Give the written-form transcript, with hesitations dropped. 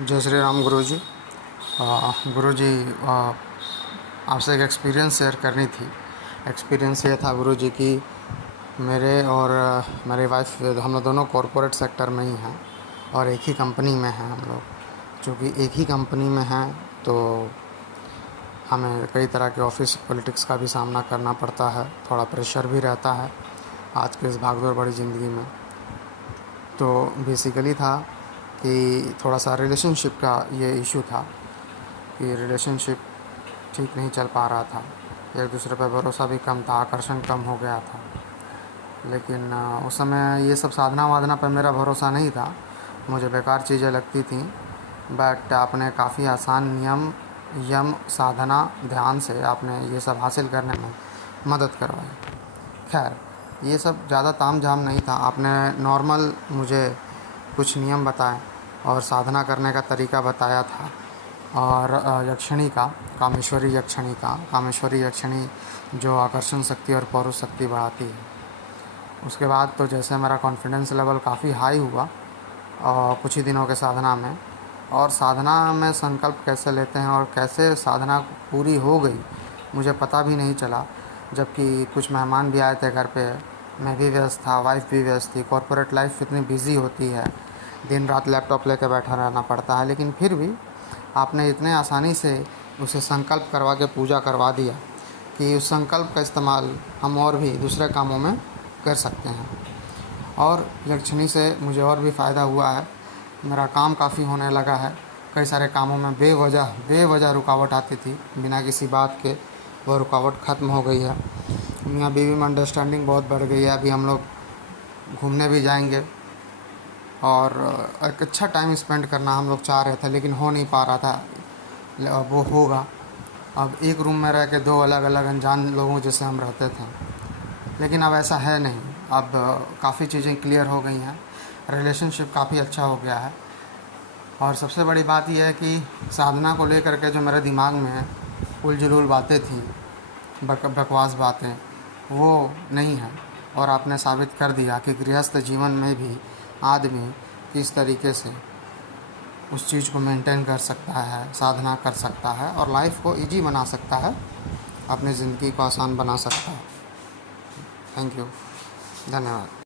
जय श्री राम गुरुजी। गुरुजी, आपसे एक एक्सपीरियंस शेयर करनी थी। एक्सपीरियंस ये था गुरुजी कि मेरे और मेरी वाइफ, हम लोग दोनों कॉरपोरेट सेक्टर में ही हैं और एक ही कंपनी में हैं हम लोग। चूँकि एक ही कंपनी में हैं तो हमें कई तरह के ऑफिस पॉलिटिक्स का भी सामना करना पड़ता है, थोड़ा प्रेशर भी रहता है आज के इस भागदौड़ भरी ज़िंदगी में। तो बेसिकली था कि थोड़ा सा रिलेशनशिप का ये इशू था कि रिलेशनशिप ठीक नहीं चल पा रहा था, एक दूसरे पर भरोसा भी कम था, आकर्षण कम हो गया था। लेकिन उस समय ये सब साधना वाधना पर मेरा भरोसा नहीं था, मुझे बेकार चीज़ें लगती थीं। बट आपने काफ़ी आसान नियम, यम, साधना, ध्यान से आपने ये सब हासिल करने में मदद करवाई। खैर, ये सब ज़्यादा तामझाम नहीं था। आपने नॉर्मल मुझे कुछ नियम बताए और साधना करने का तरीका बताया था। और यक्षिणी का, कामेश्वरी यक्षिणी जो आकर्षण शक्ति और पौरुष शक्ति बढ़ाती है। उसके बाद तो जैसे मेरा कॉन्फिडेंस लेवल काफ़ी हाई हुआ कुछ ही दिनों के साधना में। और साधना में संकल्प कैसे लेते हैं और कैसे साधना पूरी हो गई मुझे पता भी नहीं चला। जबकि कुछ मेहमान भी आए थे घर पे, मैं भी व्यस्त था, वाइफ भी व्यस्त थी। कॉर्पोरेट लाइफ इतनी बिज़ी होती है, दिन रात लैपटॉप लेकर बैठा रहना पड़ता है। लेकिन फिर भी आपने इतने आसानी से उसे संकल्प करवा के पूजा करवा दिया कि उस संकल्प का इस्तेमाल हम और भी दूसरे कामों में कर सकते हैं। और यक्षिणी से मुझे और भी फ़ायदा हुआ है, मेरा काम काफ़ी होने लगा है। कई सारे कामों में बेवजह रुकावट आती थी, बिना किसी बात के वो रुकावट ख़त्म हो गई है। मियाँ बीवी में अंडरस्टैंडिंग बहुत बढ़ गई है। अभी हम लोग घूमने भी जाएंगे और एक अच्छा टाइम स्पेंड करना हम लोग चाह रहे थे, लेकिन हो नहीं पा रहा था। वो होगा। अब एक रूम में रह के दो अलग अलग अनजान लोगों जैसे हम रहते थे, लेकिन अब ऐसा है नहीं। अब काफ़ी चीज़ें क्लियर हो गई हैं, रिलेशनशिप काफ़ी अच्छा हो गया है। और सबसे बड़ी बात यह है कि साधना को लेकर के जो मेरे दिमाग में उलझुल बातें थी, बकवास बातें, वो नहीं है। और आपने साबित कर दिया कि गृहस्थ जीवन में भी आदमी किस तरीके से उस चीज़ को मेंटेन कर सकता है, साधना कर सकता है और लाइफ को इजी बना सकता है, अपनी ज़िंदगी को आसान बना सकता है। थैंक यू, धन्यवाद।